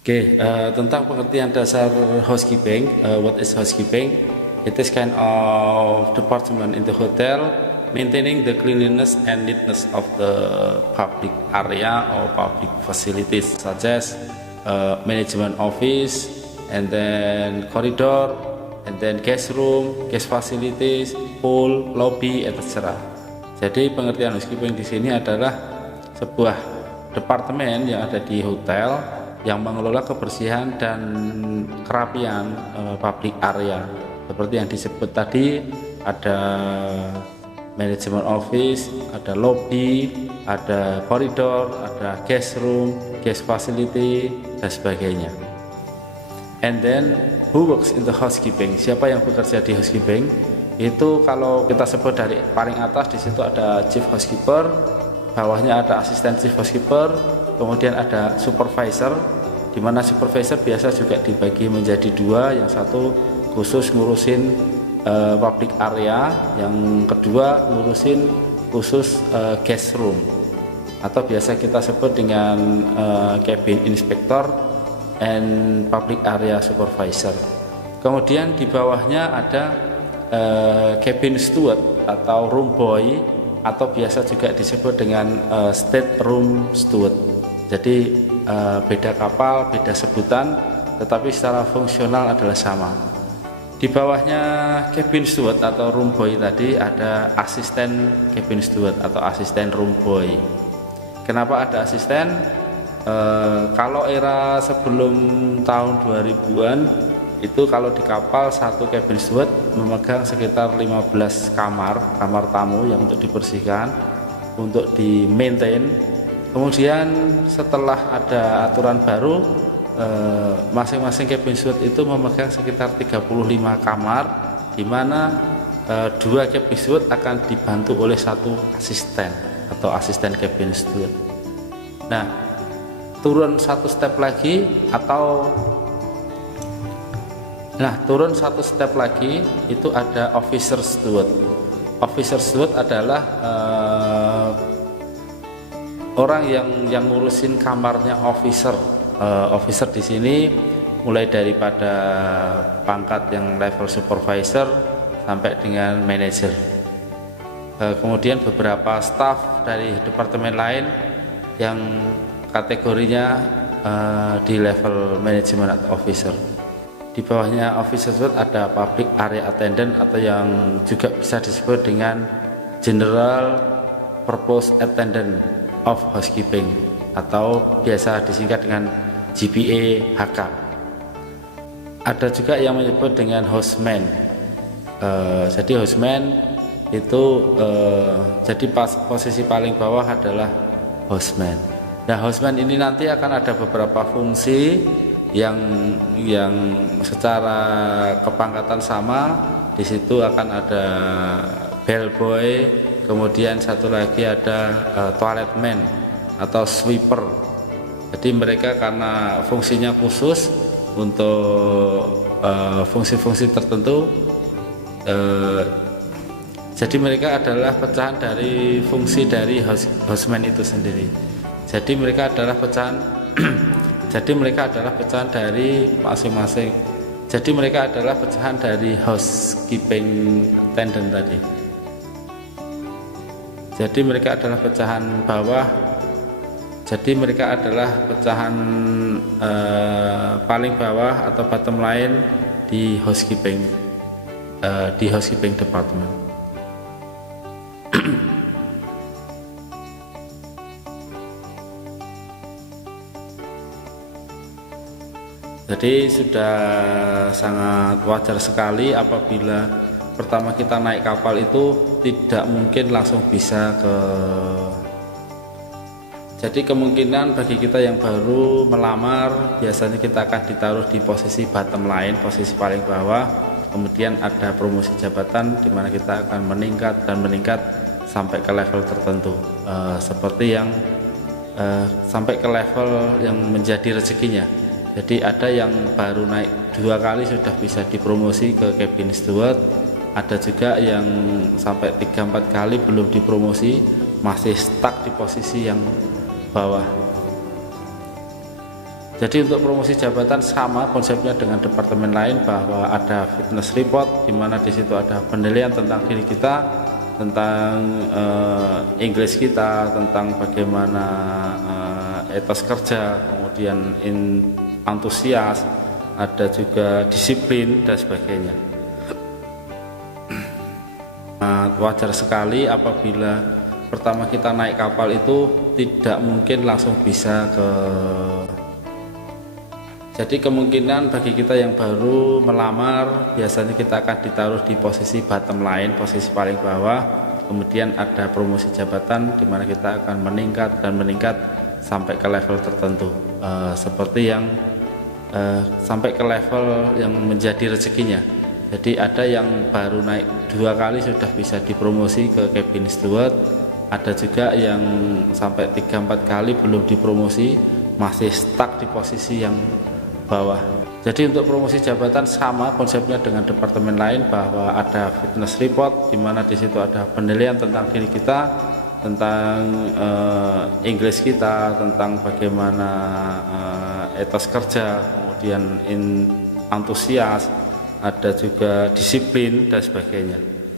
Tentang pengertian dasar housekeeping, what is housekeeping? It is kind of department in the hotel maintaining the cleanliness and neatness of the public area or public facilities such as management office, and then corridor, and then guest room, guest facilities, pool, lobby, etc. Jadi pengertian housekeeping di sini adalah sebuah departemen yang ada di hotel yang mengelola kebersihan dan kerapian public area. Seperti yang disebut tadi, ada manajemen office, ada lobby, ada koridor, ada guest room, guest facility, dan sebagainya. And then who works in the housekeeping? Siapa yang bekerja di housekeeping? Itu kalau kita sebut dari paling atas, di situ ada chief housekeeper, bawahnya ada asisten chief housekeeper, kemudian ada supervisor, di mana supervisor biasa juga dibagi menjadi dua, yang satu khusus ngurusin public area, yang kedua ngurusin khusus guest room, atau biasa kita sebut dengan cabin inspector and public area supervisor. Kemudian di bawahnya ada cabin steward atau room boy, atau biasa juga disebut dengan state room steward. Jadi beda kapal, beda sebutan, tetapi secara fungsional adalah sama. Di bawahnya cabin steward atau room boy tadi ada asisten cabin steward atau asisten room boy. Kenapa ada asisten? Kalau era sebelum tahun 2000-an itu kalau di kapal satu cabin steward memegang sekitar 15 kamar tamu yang untuk dibersihkan, untuk di maintain. Kemudian setelah ada aturan baru, masing-masing cabin steward itu memegang sekitar 35 kamar, di mana dua cabin steward akan dibantu oleh satu asisten atau asisten cabin steward. Nah, turun satu step lagi itu ada officer steward. Officer steward adalah orang yang ngurusin kamarnya officer. Officer di sini mulai daripada pangkat yang level supervisor sampai dengan manager. Kemudian beberapa staff dari departemen lain yang kategorinya di level manajemen atau officer. Di bawahnya officer steward ada public area attendant, atau yang juga bisa disebut dengan general purpose attendant of housekeeping, atau biasa disingkat dengan GPA HK. Ada juga yang menyebut dengan houseman. Jadi houseman itu jadi posisi paling bawah adalah houseman. Nah, houseman ini nanti akan ada beberapa fungsi yang secara kepangkatan sama. Di situ akan ada bellboy, kemudian satu lagi ada toilet man atau sweeper. Jadi mereka karena fungsinya khusus untuk fungsi-fungsi tertentu, jadi mereka adalah pecahan dari fungsi dari houseman itu sendiri. Jadi mereka adalah pecahan dari masing-masing. Jadi mereka adalah pecahan dari housekeeping attendant tadi. Jadi mereka adalah pecahan bawah. Jadi mereka adalah pecahan paling bawah atau bottom line di housekeeping department. Jadi sudah sangat wajar sekali apabila pertama kita naik kapal itu tidak mungkin langsung bisa jadi kemungkinan bagi kita yang baru melamar, biasanya kita akan ditaruh di posisi bottom line, posisi paling bawah. Kemudian ada promosi jabatan di mana kita akan meningkat sampai ke level tertentu, seperti yang sampai ke level yang menjadi rezekinya. Jadi ada yang baru naik 2 kali sudah bisa dipromosi ke cabin steward, ada juga yang sampai 3-4 kali belum dipromosi, masih stuck di posisi yang bawah. Jadi untuk promosi jabatan sama konsepnya dengan departemen lain, bahwa ada fitness report di mana di situ ada penilaian tentang diri kita, tentang Inggris kita, tentang bagaimana etos kerja, kemudian antusias, ada juga disiplin dan sebagainya. Wajar sekali apabila pertama kita naik kapal itu tidak mungkin langsung bisa jadi kemungkinan bagi kita yang baru melamar, biasanya kita akan ditaruh di posisi bottom line, posisi paling bawah. Kemudian ada promosi jabatan di mana kita akan meningkat dan meningkat sampai ke level tertentu, seperti yang sampai ke level yang menjadi rezekinya. Jadi ada yang baru naik 2 kali sudah bisa dipromosi ke cabin steward, ada juga yang sampai 3-4 kali belum dipromosi, masih stuck di posisi yang bawah. Jadi untuk promosi jabatan sama konsepnya dengan departemen lain, bahwa ada fitness report di mana di situ ada penilaian tentang diri kita, tentang Inggris kita, tentang bagaimana etos kerja, kemudian antusias, ada juga disiplin dan sebagainya.